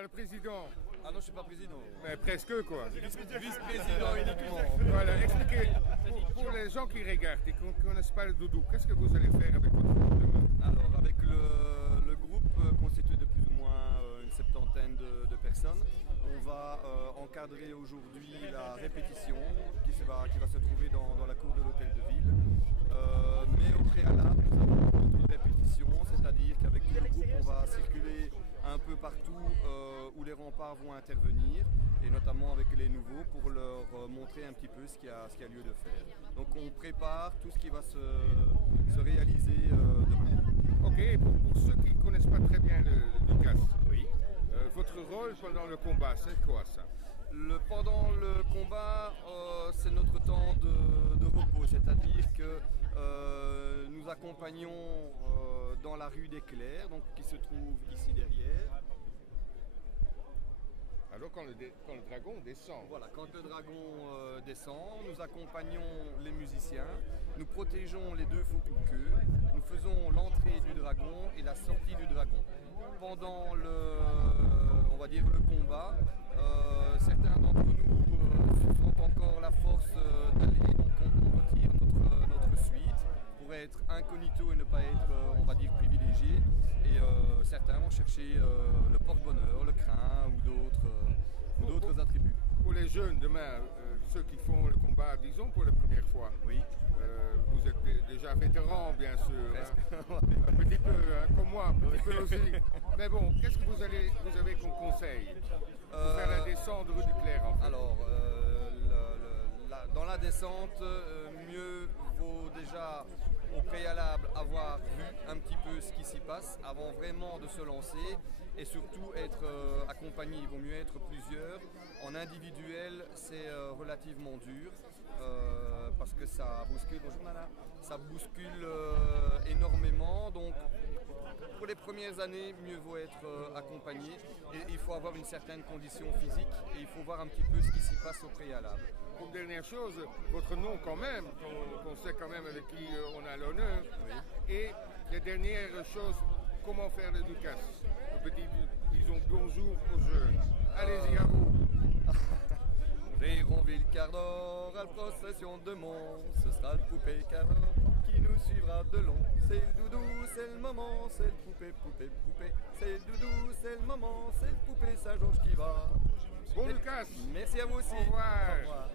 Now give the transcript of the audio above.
pas le président. Ah non, je suis pas président. Mais presque quoi. Vice-président uniquement. Voilà, expliquez, pour les gens qui regardent et qui ne connaissent pas le doudou, qu'est-ce que vous allez faire avec votre groupe demain? Alors, avec le groupe constitué de plus ou moins une septantaine de personnes, on va encadrer aujourd'hui la répétition qui va se trouver dans la cour de l'hôtel de ville. Mais au préalable, nous avons une répétition, c'est-à-dire qu'avec tout le groupe, on va circuler un peu partout où les remparts vont intervenir, et notamment avec les nouveaux pour leur montrer un petit peu ce qu'il y a lieu de faire. Donc on prépare tout ce qui va se réaliser demain. Ok, pour ceux qui ne connaissent pas très bien le Ducasse, Oui. votre rôle pendant le combat, c'est quoi ça? Pendant le combat, c'est notre temps de repos, c'est-à-dire que nous accompagnons dans la rue des Clercs, donc, qui se trouve ici derrière. Alors quand le dragon descend. Voilà, quand le dragon descend, nous accompagnons les musiciens, nous protégeons les deux faux coups de queue, nous faisons l'entrée du dragon et la sortie du dragon. Pendant on va dire le combat, certains d'entre nous sont encore la force d'aller, donc on retire notre suite pour être incognito et ne pas être, on va dire, privilégié. Et certains vont chercher le porte-bonheur, le crin ou d'autres attributs. Pour les jeunes demain, ceux qui font le combat, disons pour la première fois, Oui. vous êtes déjà vétéran bien sûr, Presque. hein. Un petit peu, hein, comme moi, un petit peu aussi. Mais bon, qu'est-ce que vous avez comme conseil pour faire la descente rue du Clerc en fait? Alors, dans la descente, mieux vaut déjà au préalable avoir vu un petit peu ce qui s'y passe avant vraiment de se lancer, et surtout être accompagné. Il vaut mieux être plusieurs. En individuel, c'est relativement dur parce que ça bouscule. Bonjour Nana. Ça bouscule énormément. Donc, pour les premières années, mieux vaut être accompagné, et il faut avoir une certaine condition physique et il faut voir un petit peu ce qui s'y passe au préalable. Comme dernière chose, votre nom quand même, qu'on sait quand même avec qui on a l'honneur. Oui. Et les dernières choses, comment faire le Ducasse? Un petit, disons, bonjour aux jeunes. Allez-y à vous. Réronville quart d'or, à la procession de Mont, ce sera le poupée Caror qui nous suivra de long. C'est le doudou, c'est le moment, c'est le poupée, poupée, poupée. C'est le doudou, c'est le moment, c'est le poupée Saint-Georges qui va. Bon Ducasse. Merci à vous aussi. Au revoir. Au revoir.